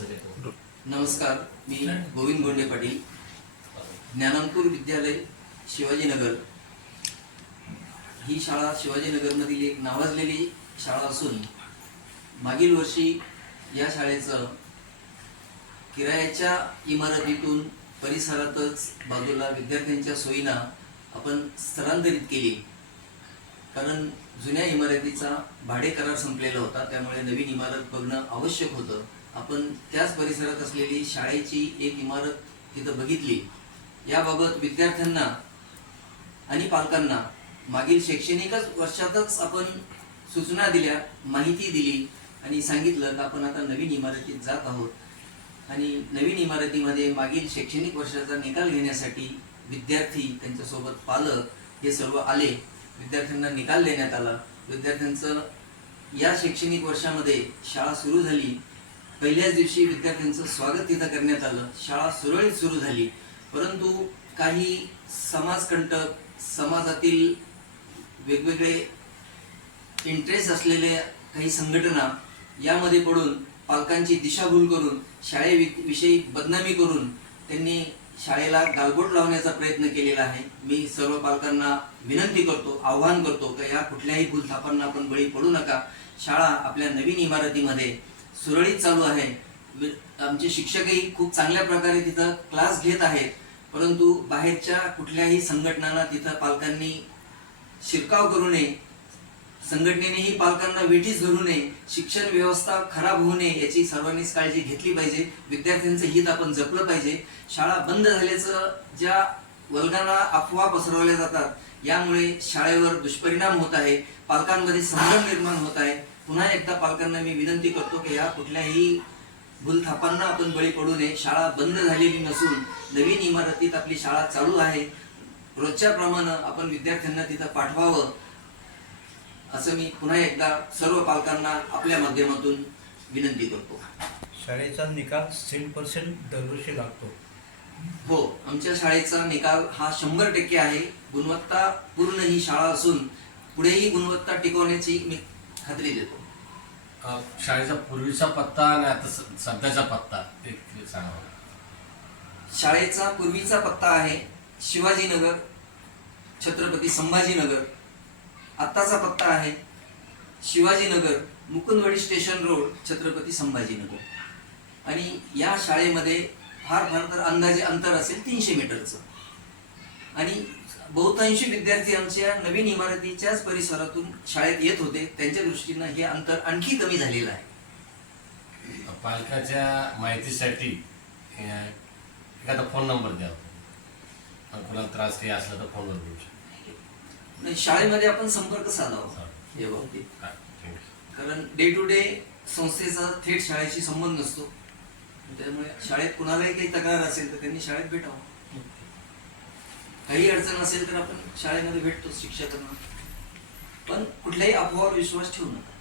नमस्कार, मी गोविंद गोंडे पाटील, ज्ञानांकुर विद्यालय शिवाजीनगर ही शाळा शिवाजीनगरमधील एक नावाजलेली शाळा असून मागील वर्षी या शाळेचं किरायाच्या इमारतीतून परिसरातच बाजूला विद्यार्थ्यांच्या सोयीना आपण स्थलांतरित केली, कारण जुन्या इमारतीचा भाडे करार संपलेला होता, त्यामुळे नवीन इमारत बघणं आवश्यक होतं. आपण त्याच परिसरात असलेली शाळेची एक इमारत तिथं बघितली. याबाबत विद्यार्थ्यांना आणि पालकांना मागील शैक्षणिकच वर्षातच आपण सूचना दिल्या, माहिती दिली आणि सांगितलं की आपण आता नवीन इमारतीत जात आहोत आणि नवीन इमारतीमध्ये मागील शैक्षणिक वर्षाचा निकाल घेण्यासाठी विद्यार्थी, त्यांच्यासोबत पालक हे सर्व आले. विद्यार्थ्यांना निकाल देण्यात आला. विद्यार्थ्यांचं या शैक्षणिक वर्षामध्ये शाळा सुरू झाली. पहिल्याच दिवशी विद्यार्थ्यांचं स्वागत तिथं करण्यात आलं. शाळा सुरळीत सुरू झाली, परंतु काही समाजकंटक, समाजातील वेगवेगळे इंटरेस्ट असलेले काही संघटना यामध्ये पडून पालकांची दिशाभूल करून, शाळेविषयी बदनामी करून त्यांनी शाळेला गालबोट लावण्याचा प्रयत्न केलेला आहे. मी सर्व पालकांना विनंती करतो, आव्हान करतो की या कुठल्याही भूलथापांना आपण बळी पडू नका. शाळा आपल्या नवीन इमारतीमध्ये सुरळीत चालू आहे. आमचे शिक्षकही खूप चांगल्या प्रकारे तिथं क्लास घेत आहेत, परंतु बाहेरच्या कुठल्याही संघटनांना तिथं पालकांनी शिरकाव करू नये, संघटनेनेही पालकांना वेठीस धरू नये, शिक्षण व्यवस्था खराब होऊ नये याची सर्वांनीच काळजी घेतली पाहिजे. विद्यार्थ्यांचं हित आपण जपलं पाहिजे. शाळा बंद झाल्याचं ज्या वर्गांना अफवा पसरवल्या जातात, यामुळे शाळेवर दुष्परिणाम होत आहे, पालकांमध्ये संभ्रम निर्माण होत आहे. पुन्हा एकदा पालकांना मी विनंती करतो की या कुठल्याही भूलथापांना आपण बळी पडू नये. शाळा बंद झालेली नसून नवीन इमारतीत आपली शाळा चालू आहे. रोजच्या प्रमाणे आपण विद्यार्थ्यांना तिथं पाठवावं असं मी पुन्हा एकदा सर्व पालकांना आपल्या माध्यमातून विनंती करतो. शाळेचा निकाल 100% दरवर्षी लागतो. हो, आमच्या शाळेचा निकाल हा 100% आहे. गुणवत्तापूर्ण ही शाळा असून पुढेही गुणवत्ता टिकवण्याची मी खात्री देतो. शाळेचा पूर्वीचा पत्ता आणि आता सध्याचा पत्ता ते सांगा. शाळेचा पूर्वीचा पत्ता आहे शिवाजीनगर, छत्रपती संभाजीनगर. आत्ताचा पत्ता आहे शिवाजीनगर, मुकुंदवाडी स्टेशन रोड, छत्रपती संभाजीनगर. आणि या शाळेमध्ये फार तर अंदाजे अंतर असेल 300 मीटरचं. आणि बहुतांशी विद्यार्थी आमच्या नवीन इमारतीच्याच परिसरातून शाळेत येत होते. त्यांच्या दृष्टीनं हे अंतर आणखी कमी झालेलं आहे. पालकाच्या माहितीसाठी एखादा फोन नंबर द्यावा, कोणाला त्रास काही असला तर फोनवर बोलू शकतो. शाळेमध्ये आपण संपर्क साधावा या बाबतीत, कारण डे टू डे संस्थेचा थेट शाळेशी संबंध नसतो. त्यामुळे शाळेत कुणालाही काही तक्रार असेल तर त्यांनी शाळेत भेटावं. काही अडचण असेल तर आपण शाळेमध्ये भेटतो शिक्षकांना, पण कुठल्याही अफवावर विश्वास ठेवू नका.